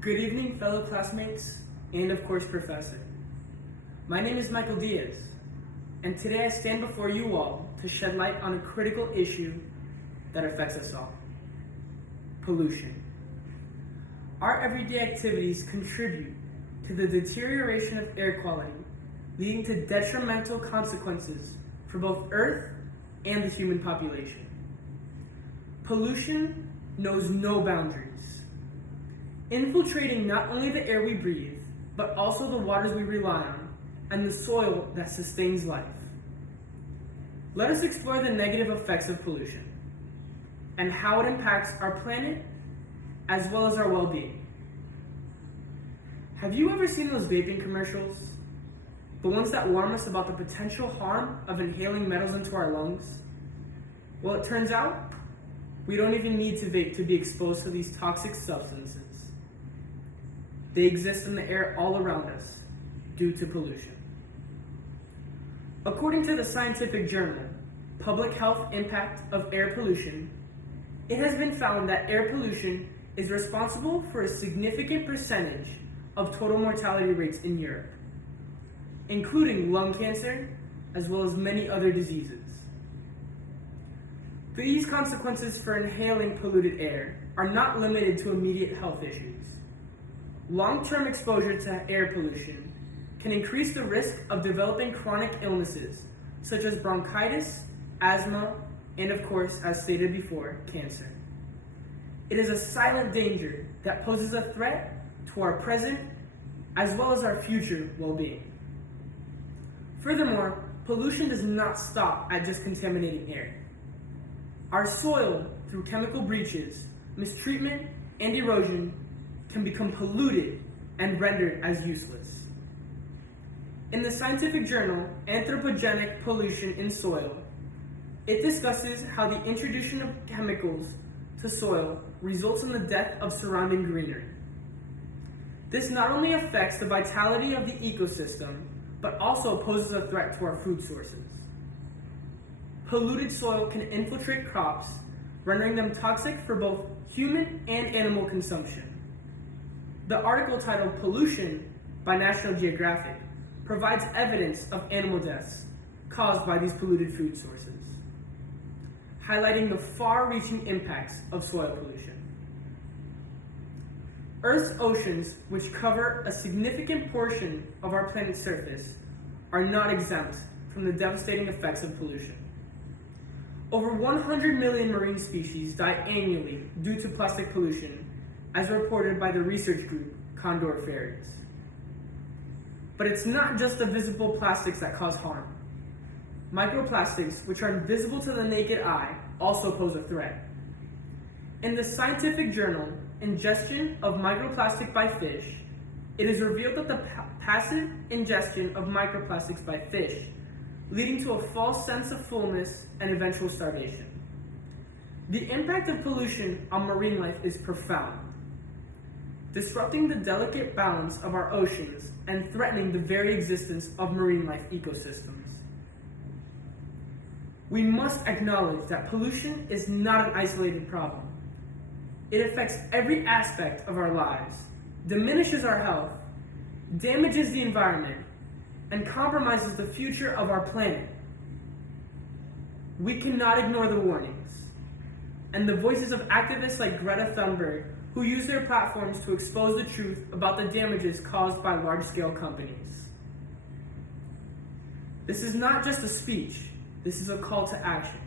Good evening, fellow classmates, and of course, Professor. My name is Michael Diaz, and today I stand before you all to shed light on a critical issue that affects us all: pollution. Our everyday activities contribute to the deterioration of air quality, leading to detrimental consequences for both Earth and the human population. Pollution knows no boundaries, infiltrating not only the air we breathe, but also the waters we rely on and the soil that sustains life. Let us explore the negative effects of pollution and how it impacts our planet as well as our well-being. Have you ever seen those vaping commercials? The ones that warn us about the potential harm of inhaling metals into our lungs? Well, it turns out we don't even need to vape to be exposed to these toxic substances. They exist in the air all around us due to pollution. According to the scientific journal, Public Health Impact of Air Pollution, it has been found that air pollution is responsible for a significant percentage of total mortality rates in Europe, including lung cancer, as well as many other diseases. These consequences for inhaling polluted air are not limited to immediate health issues. Long-term exposure to air pollution can increase the risk of developing chronic illnesses such as bronchitis, asthma, and of course, as stated before, cancer. It is a silent danger that poses a threat to our present as well as our future well-being. Furthermore, pollution does not stop at just contaminating air. Our soil, through chemical breaches, mistreatment, and erosion, can become polluted and rendered as useless. In the scientific journal, Anthropogenic Pollution in Soil, it discusses how the introduction of chemicals to soil results in the death of surrounding greenery. This not only affects the vitality of the ecosystem, but also poses a threat to our food sources. Polluted soil can infiltrate crops, rendering them toxic for both human and animal consumption. The article titled "Pollution" by National Geographic provides evidence of animal deaths caused by these polluted food sources, highlighting the far-reaching impacts of soil pollution. Earth's oceans, which cover a significant portion of our planet's surface, are not exempt from the devastating effects of pollution. Over 100 million marine species die annually due to plastic pollution, as reported by the research group Condor Ferries. But it's not just the visible plastics that cause harm. Microplastics, which are invisible to the naked eye, also pose a threat. In the scientific journal, Ingestion of Microplastic by Fish, it is revealed that the passive ingestion of microplastics by fish, leading to a false sense of fullness and eventual starvation. The impact of pollution on marine life is profound, disrupting the delicate balance of our oceans and threatening the very existence of marine life ecosystems. We must acknowledge that pollution is not an isolated problem. It affects every aspect of our lives, diminishes our health, damages the environment, and compromises the future of our planet. We cannot ignore the warnings and the voices of activists like Greta Thunberg, who use their platforms to expose the truth about the damages caused by large-scale companies. This is not just a speech, this is a call to action.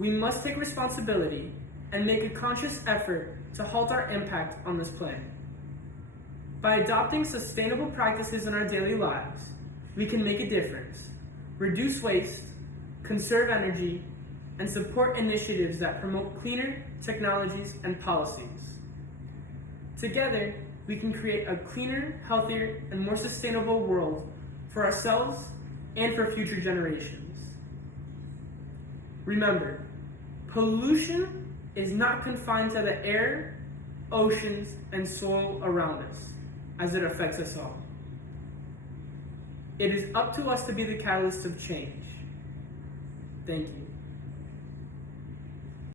We must take responsibility and make a conscious effort to halt our impact on this planet. By adopting sustainable practices in our daily lives, we can make a difference, reduce waste, conserve energy, and support initiatives that promote cleaner technologies and policies. Together, we can create a cleaner, healthier, and more sustainable world for ourselves and for future generations. Remember, pollution is not confined to the air, oceans, and soil around us, as it affects us all. It is up to us to be the catalyst of change. Thank you.